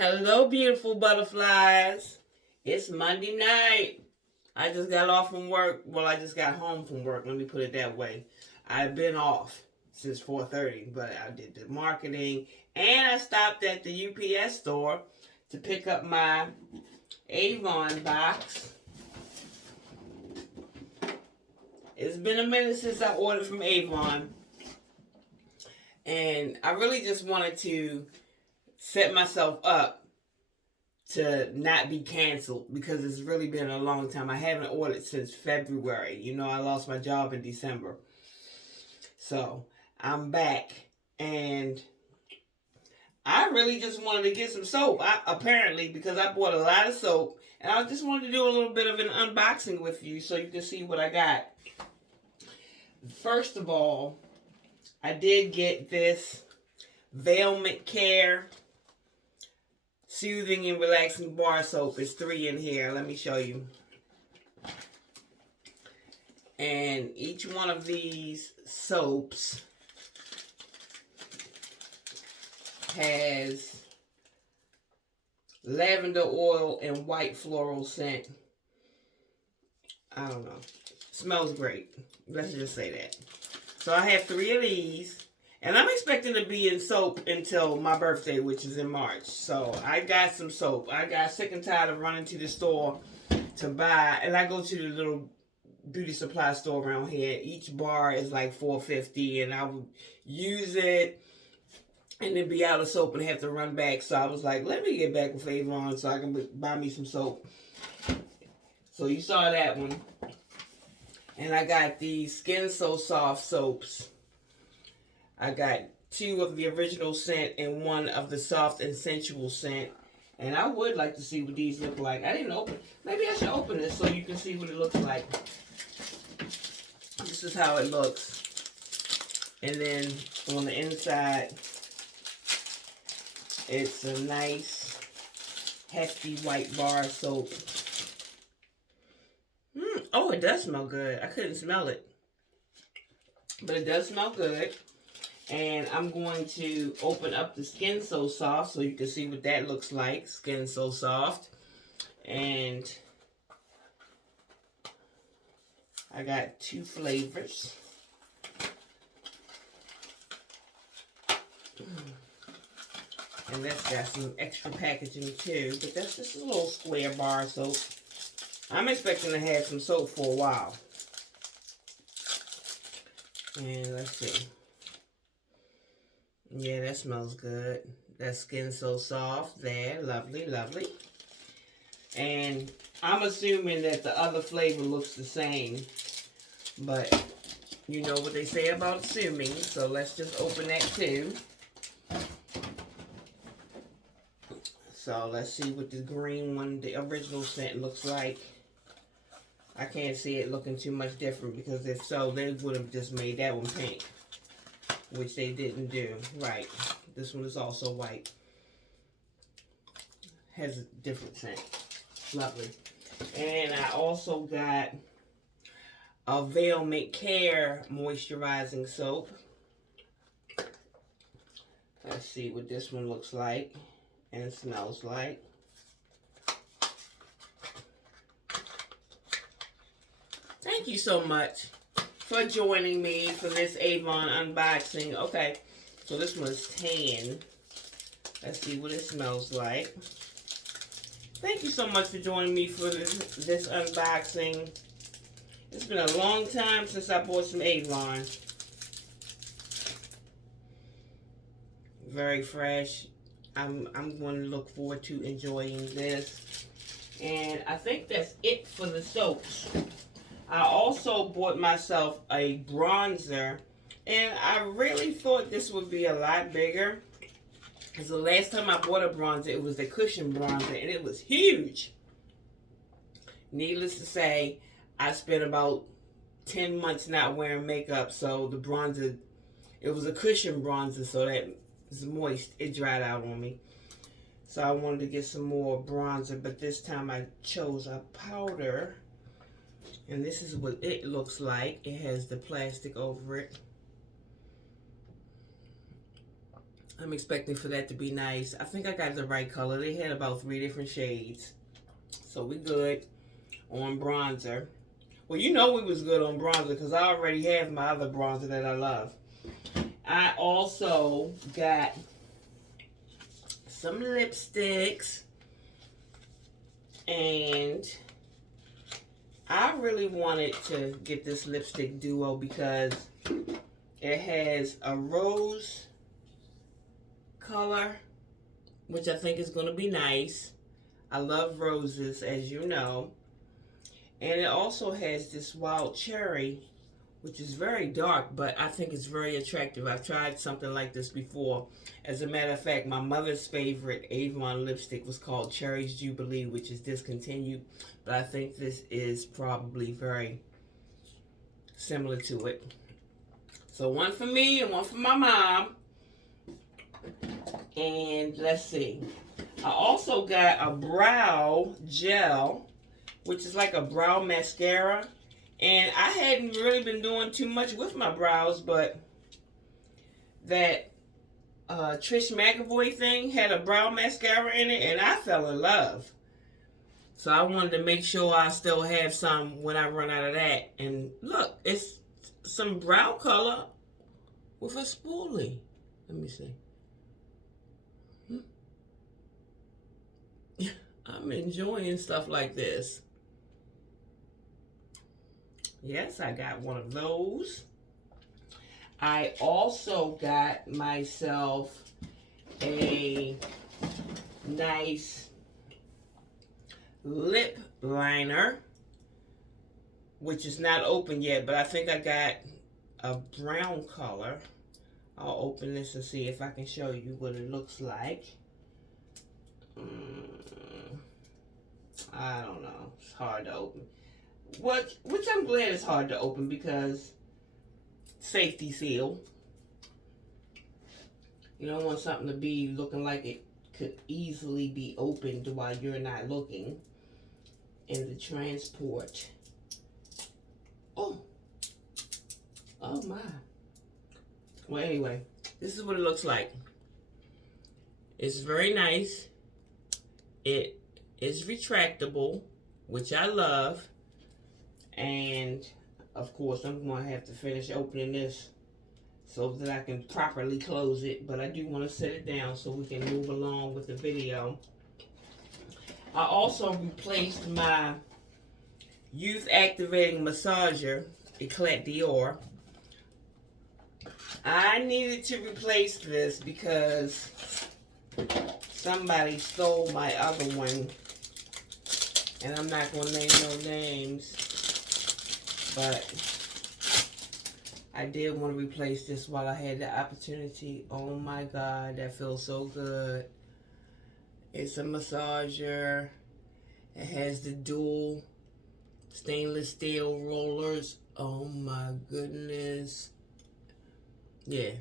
Hello, beautiful butterflies. It's Monday night. I just got off from work. Well, I just got home from work. Let me put it that way. I've been off since 4:30, but I did the marketing and I stopped at the UPS store to pick up my Avon box. It's been a minute since I ordered from Avon, and I really just wanted to set myself up to not be canceled because it's really been a long time. I haven't ordered since February. You know, I lost my job in December. So I'm back, and I really just wanted to get some soap. Apparently, because I bought a lot of soap, and I just wanted to do a little bit of an unboxing with you so you can see what I got. First of all, I did get this Velvet Care Soothing and Relaxing Bar Soap. It's 3 in here. Let me show you. And each one of these soaps has lavender oil and white floral scent. I don't know. Smells great. Let's just say that. So I have 3 of these. And I'm expecting to be in soap until my birthday, which is in March. So I got some soap. I got sick and tired of running to the store to buy. And I go to the little beauty supply store around here. Each bar is like $4.50, and I would use it and then be out of soap and have to run back. So I was like, let me get back with Avon so I can buy me some soap. So you saw that one. And I got these Skin So Soft soaps. I got 2 of the original scent and 1 of the soft and sensual scent. And I would like to see what these look like. I didn't open. Maybe I should open this so you can see what it looks like. This is how it looks. And then on the inside, it's a nice, hefty white bar soap. Oh, it does smell good. I couldn't smell it. But it does smell good. And I'm going to open up the Skin So Soft so you can see what that looks like. Skin So Soft. And I got 2 flavors. And that's got some extra packaging too. But that's just a little square bar soap. I'm expecting to have some soap for a while. And let's see. Yeah, that smells good. That Skin So Soft there. Lovely, lovely. And I'm assuming that the other flavor looks the same. But you know what they say about assuming. So let's just open that too. So let's see what the green one, the original scent, looks like. I can't see it looking too much different because if so, they would have just made that one pink. Which they didn't do. Right. This one is also white. Has a different scent. Lovely. And I also got a Velvet Care moisturizing soap. Let's see what this one looks like and smells like. Thank you so much for joining me for this Avon unboxing. Okay, so this one's tan. Let's see what it smells like. Thank you so much for joining me for this unboxing. It's been a long time since I bought some Avon. Very fresh. I'm going to look forward to enjoying this. And I think that's it for the soaps. I also bought myself a bronzer, and I really thought this would be a lot bigger, because the last time I bought a bronzer, it was a cushion bronzer, and it was huge. Needless to say, I spent about 10 months not wearing makeup, so the bronzer, it was a cushion bronzer, so that it's moist. It dried out on me. So I wanted to get some more bronzer, but this time I chose a powder. And this is what it looks like. It has the plastic over it. I'm expecting for that to be nice. I think I got the right color. They had about 3 different shades. So we good on bronzer. Well, you know we was good on bronzer because I already have my other bronzer that I love. I also got some lipsticks. And I really wanted to get this lipstick duo because it has a rose color, which I think is going to be nice. I love roses, as you know. And it also has this wild cherry, which is very dark, but I think it's very attractive. I've tried something like this before. As a matter of fact, my mother's favorite Avon lipstick was called Cherry's Jubilee, which is discontinued. But I think this is probably very similar to it. So one for me and one for my mom. And let's see. I also got a brow gel, which is like a brow mascara. And I hadn't really been doing too much with my brows, but that Trish McAvoy thing had a brow mascara in it, and I fell in love. So I wanted to make sure I still have some when I run out of that. And look, it's some brow color with a spoolie. Let me see. I'm enjoying stuff like this. Yes, I got one of those. I also got myself a nice lip liner, which is not open yet, but I think I got a brown color. I'll open this and see if I can show you what it looks like. I don't know. It's hard to open. Which I'm glad it's hard to open because safety seal. You don't want something to be looking like it could easily be opened while you're not looking. And the transport. Oh my. Well, anyway, this is what it looks like. It's very nice. It is retractable, which I love. And of course, I'm going to have to finish opening this so that I can properly close it. But I do want to set it down so we can move along with the video. I also replaced my Youth Activating Massager, Eclat Dior. I needed to replace this because somebody stole my other one. And I'm not going to name no names. But I did want to replace this while I had the opportunity. Oh my God, that feels so good. It's a massager. It has the dual stainless steel rollers. Oh my goodness. Yeah,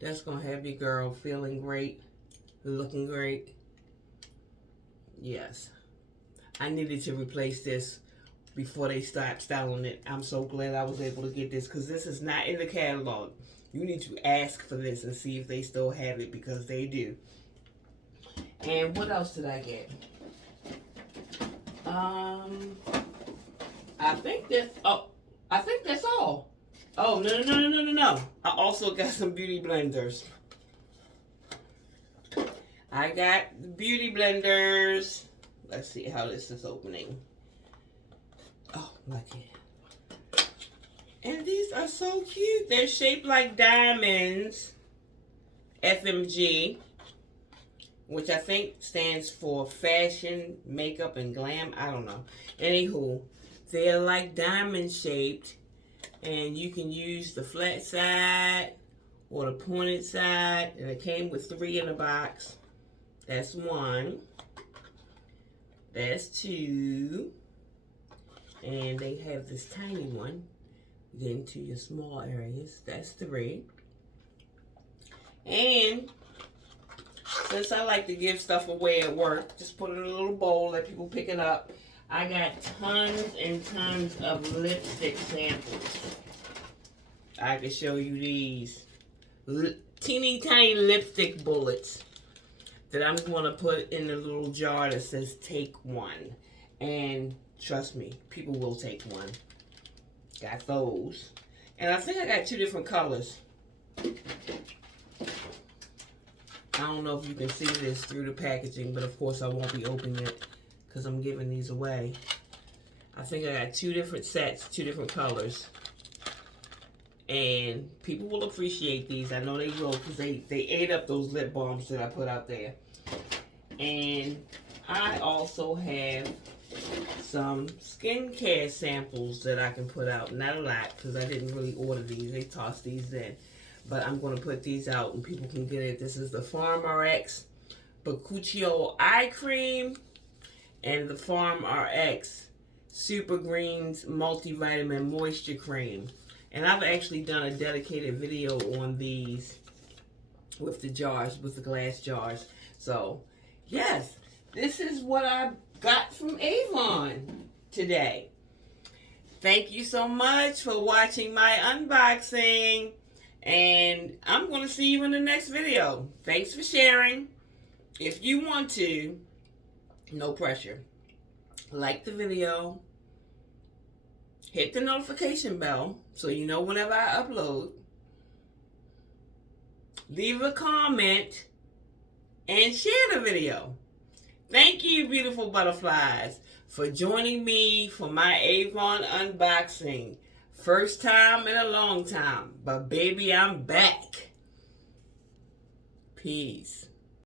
that's going to have your girl feeling great, looking great. Yes. I needed to replace this before they start styling it. I'm so glad I was able to get this because this is not in the catalog. You need to ask for this and see if they still have it because they do. And what else did I get? I think that's all. Oh, no. I also got some beauty blenders. I got the beauty blenders. Let's see how this is opening. Oh, look at it. And these are so cute. They're shaped like diamonds. FMG. Which I think stands for fashion, makeup, and glam. I don't know. Anywho, they're like diamond shaped. And you can use the flat side or the pointed side. And it came with 3 in the box. That's 1. That's 2. And they have this tiny one. Get into your small areas. That's 3. And since I like to give stuff away at work, just put it in a little bowl, let people pick it up. I got tons and tons of lipstick samples. I can show you these. teeny tiny lipstick bullets that I'm going to put in a little jar that says take one. And trust me, people will take one. Got those. And I think I got 2 different colors. I don't know if you can see this through the packaging, but of course I won't be opening it because I'm giving these away. I think I got 2 different sets, 2 different colors. And people will appreciate these. I know they will because they ate up those lip balms that I put out there. And I also have some skincare samples that I can put out. Not a lot because I didn't really order these. They tossed these in. But I'm going to put these out and people can get it. This is the Farm RX Bakuchio Eye Cream and the Farm RX Super Greens Multivitamin Moisture Cream. And I've actually done a dedicated video on these with the jars, with the glass jars. So, yes, this is what I got from Avon today. Thank you so much for watching my unboxing. And I'm going to see you in the next video. Thanks for sharing. If you want to, no pressure, like the video. Hit the notification bell so you know whenever I upload. Leave a comment and share the video. Thank you, beautiful butterflies, for joining me for my Avon unboxing. First time in a long time, but baby, I'm back. Peace.